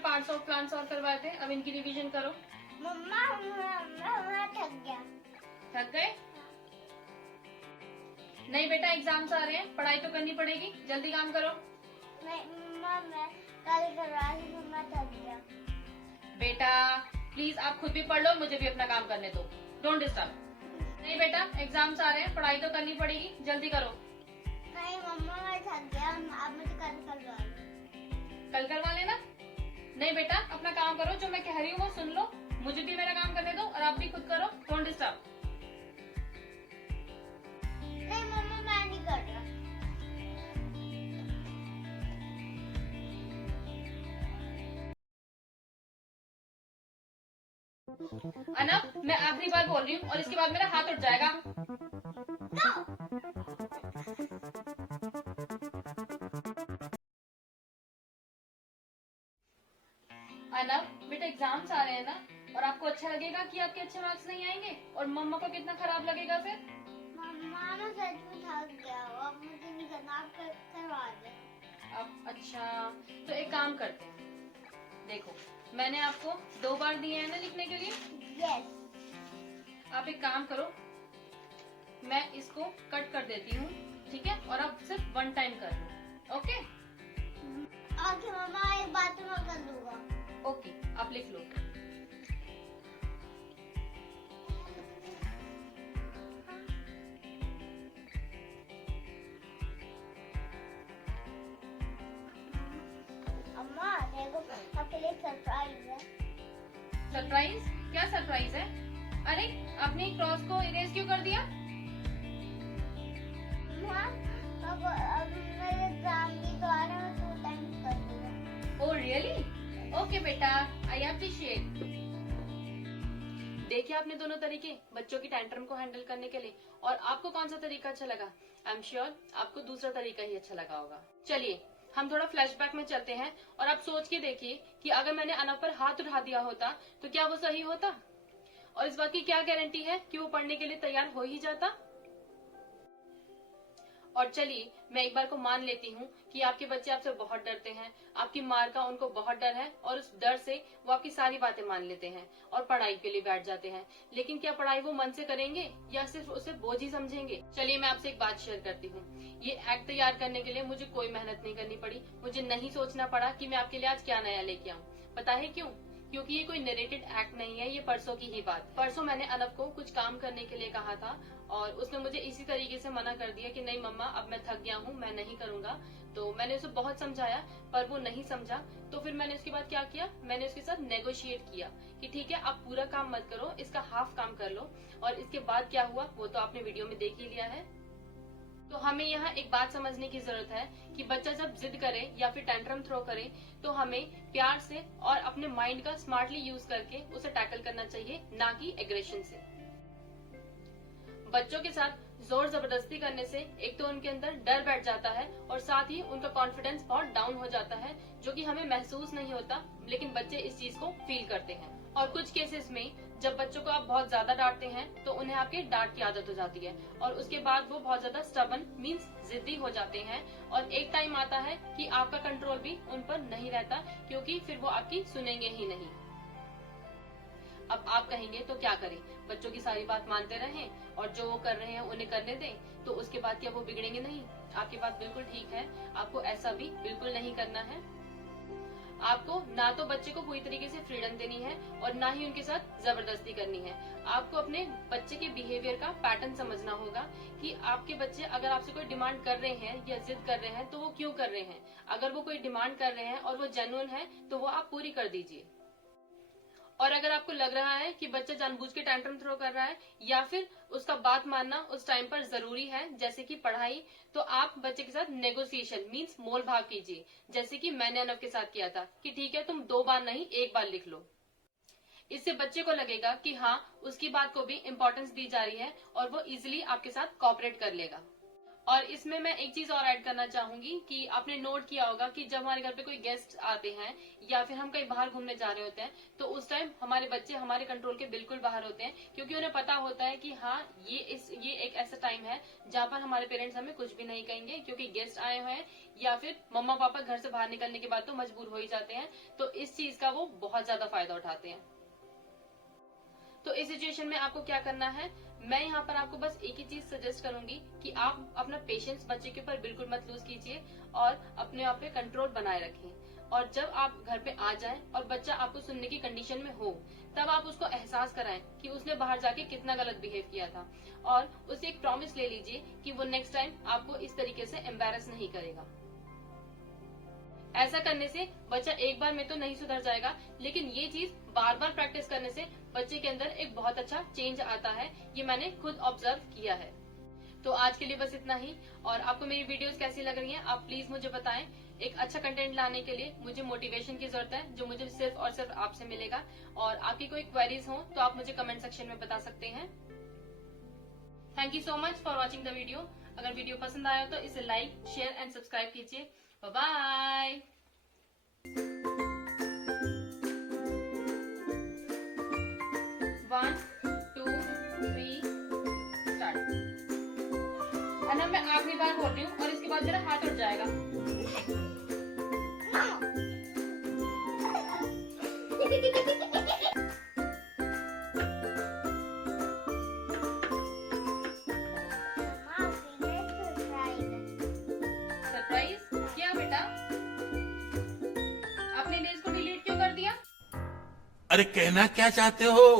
Parts of plants और करवाए थे, अब इनकी रिवीजन करो। मम्मा मैं थक गया। थक गए? नहीं बेटा, एग्जाम्स आ रहे हैं, पढ़ाई तो करनी पड़ेगी, जल्दी काम करो। नहीं मम्मा मैं कल करवा रही हूँ, मैं थक गया। बेटा प्लीज आप खुद भी पढ़ लो, मुझे भी अपना काम करने दो, डोंट डिस्टर्ब। नहीं बेटा, एग्जाम्स आ रहे हैं, पढ़ाई तो करनी पड़ेगी, जल्दी करो। नहीं मम्मा मैं थक गया, आप मुझे कल करवा लो। कल करवा लेना। नहीं बेटा, अपना काम करो, जो मैं कह रही हूँ वो सुन लो, मुझे भी मेरा काम करने दो और आप भी खुद करो, डोंट डिस्टर्ब। नहीं मम्मा मैं नहीं कर रहा। अनब, मैं आखिरी बार बोल रही हूँ और इसके बाद मेरा हाथ उठ जाएगा। अनब बेटा, एग्जाम्स आ रहे हैं ना, और आपको अच्छा लगेगा कि आपके अच्छे मार्क्स नहीं आएंगे, और मम्मा को कितना खराब लगेगा फिर। मम्मा मैं सच में थक गया, अब मुझे नहीं करना, आप करवा दे। अब अच्छा, तो एक काम करते हैं, देखो मैंने आपको 2 बार दिए हैं ना लिखने के लिए। यस। आप एक काम करो, मैं इसको कट कर देती हूँ, ठीक है, और आप सिर्फ 1 टाइम कर लो। ओके ओके मम्मा, एक बात तो मैं कर दूंगा। ओके, आप लिख लो। अम्मा देखो, आपके लिए सरप्राइज है। सरप्राइज? क्या सरप्राइज है? अरे आपने क्रॉस को इरेज क्यों कर दिया? अब मेरे एग्जाम भी तो आ रहे हैं, 2 टाइम कर दूंगा। Oh really? ओके बेटा, आई अप्रिशिएट। देखिए आपने दोनों तरीके बच्चों की टेंट्रम को हैंडल करने के लिए, और आपको कौन सा तरीका अच्छा लगा? आई एम श्योर आपको दूसरा तरीका ही अच्छा लगा होगा। चलिए हम थोड़ा फ्लैशबैक में चलते हैं, और आप सोच के देखिए कि अगर मैंने अनब पर हाथ उठा दिया होता तो क्या वो सही होता, और इस बात की क्या गारंटी है कि वो पढ़ने के लिए तैयार हो ही जाता। और चलिए मैं एक बार को मान लेती हूँ कि आपके बच्चे आपसे बहुत डरते हैं, आपकी मार का उनको बहुत डर है, और उस डर से वो आपकी सारी बातें मान लेते हैं और पढ़ाई के लिए बैठ जाते हैं। लेकिन क्या पढ़ाई वो मन से करेंगे या सिर्फ उसे बोझ ही समझेंगे? चलिए मैं आपसे एक बात शेयर करती हूँ, ये एक्ट तैयार करने के लिए मुझे कोई मेहनत नहीं करनी पड़ी, मुझे नहीं सोचना पड़ा कि मैं आपके लिए आज क्या नया लेके आऊँ। पता है क्यों? क्योंकि ये कोई नरेटेड एक्ट नहीं है, ये परसों की ही बात। परसों मैंने अनब को कुछ काम करने के लिए कहा था, और उसने मुझे इसी तरीके से मना कर दिया कि नहीं मम्मा अब मैं थक गया हूँ, मैं नहीं करूंगा। तो मैंने उसे बहुत समझाया पर वो नहीं समझा। तो फिर मैंने उसके बाद क्या किया, मैंने उसके साथ नेगोशिएट किया कि ठीक है आप पूरा काम मत करो, इसका हाफ काम कर लो। और इसके बाद क्या हुआ वो तो आपने वीडियो में देख ही लिया है। तो हमें यहाँ एक बात समझने की जरूरत है कि बच्चा जब जिद करे या फिर टेंट्रम थ्रो करे तो हमें प्यार से और अपने माइंड का स्मार्टली यूज करके उसे टैकल करना चाहिए, ना कि एग्रेशन से। बच्चों के साथ जोर जबरदस्ती करने से एक तो उनके अंदर डर बैठ जाता है, और साथ ही उनका कॉन्फिडेंस बहुत डाउन हो जाता है, जो कि हमें महसूस नहीं होता, लेकिन बच्चे इस चीज को फील करते हैं। और कुछ केसेस में जब बच्चों को आप बहुत ज्यादा डांटते हैं तो उन्हें आपके डांट की आदत हो जाती है, और उसके बाद वो बहुत ज्यादा स्टबन मीन्स जिद्दी हो जाते हैं, और एक टाइम आता है कि आपका कंट्रोल भी उन पर नहीं रहता, क्योंकि फिर वो आपकी सुनेंगे ही नहीं। अब आप कहेंगे तो क्या करें, बच्चों की सारी बात मानते रहें और जो वो कर रहे हैं उन्हें करने दें, तो उसके बाद क्या वो बिगड़ेंगे नहीं? आपकी बात बिल्कुल ठीक है, आपको ऐसा भी बिल्कुल नहीं करना है। आपको ना तो बच्चे को पूरी तरीके से फ्रीडम देनी है और ना ही उनके साथ जबरदस्ती करनी है। आपको अपने बच्चे के बिहेवियर का पैटर्न समझना होगा कि आपके बच्चे अगर आपसे कोई डिमांड कर रहे हैं या जिद कर रहे हैं तो वो क्यों कर रहे हैं। अगर वो कोई डिमांड कर रहे हैं और वो जेन्युइन है तो वो आप पूरी कर दीजिए। और अगर आपको लग रहा है कि बच्चा जानबूझ के टैंट्रम थ्रो कर रहा है या फिर उसका बात मानना उस टाइम पर जरूरी है जैसे कि पढ़ाई, तो आप बच्चे के साथ नेगोशिएशन मींस मोल भाव कीजिए, जैसे कि मैंने अनब के साथ किया था कि ठीक है तुम 2 बार नहीं 1 बार लिख लो। इससे बच्चे को लगेगा कि हाँ उसकी बात को भी इम्पोर्टेंस दी जा रही है और वो इजिली आपके साथ कोऑपरेट कर लेगा। और इसमें मैं एक चीज और ऐड करना चाहूंगी कि आपने नोट किया होगा कि जब हमारे घर पे कोई गेस्ट आते हैं या फिर हम कहीं बाहर घूमने जा रहे होते हैं तो उस टाइम हमारे बच्चे हमारे कंट्रोल के बिल्कुल बाहर होते हैं, क्योंकि उन्हें पता होता है कि हाँ ये एक ऐसा टाइम है जहाँ पर हमारे पेरेंट्स हमें कुछ भी नहीं कहेंगे, क्योंकि गेस्ट आए हुए हैं या फिर मम्मा पापा घर से बाहर निकलने के बाद तो मजबूर हो ही जाते हैं। तो इस चीज का वो बहुत ज्यादा फायदा उठाते हैं। तो इस सिचुएशन में आपको क्या करना है, मैं यहाँ पर आपको बस एक ही चीज सजेस्ट करूंगी कि आप अपना पेशेंस बच्चे के ऊपर बिल्कुल मत लूज कीजिए और अपने आप पे कंट्रोल बनाए रखें। और जब आप घर पे आ जाएं और बच्चा आपको सुनने की कंडीशन में हो, तब आप उसको एहसास कराएं कि उसने बाहर जाके कितना गलत बिहेव किया था, और उससे एक प्रॉमिस ले लीजिए कि वो नेक्स्ट टाइम आपको इस तरीके से एम्बैरस नहीं करेगा। ऐसा करने से बच्चा एक बार में तो नहीं सुधर जाएगा, लेकिन ये चीज बार बार प्रैक्टिस करने से बच्चे के अंदर एक बहुत अच्छा चेंज आता है। ये मैंने खुद ऑब्जर्व किया है। तो आज के लिए बस इतना ही। और आपको मेरी वीडियोस कैसी लग रही हैं आप प्लीज मुझे बताएं। एक अच्छा कंटेंट लाने के लिए मुझे मोटिवेशन की जरूरत है, जो मुझे सिर्फ और सिर्फ आपसे मिलेगा। और आपकी कोई क्वेरीज हो तो आप मुझे कमेंट सेक्शन में बता सकते हैं। Thank you so much for watching the video. अगर वीडियो पसंद आया तो इसे लाइक, शेयर एंड सब्सक्राइब कीजिए। बाय। 1 2 3 स्टार्ट। अना मैं आखिरी बार बोल रही हूँ और इसके बाद मेरा हाथ उठ जाएगा। सरप्राइज क्या बेटा? आपने डेज को डिलीट क्यों कर दिया? अरे कहना क्या चाहते हो?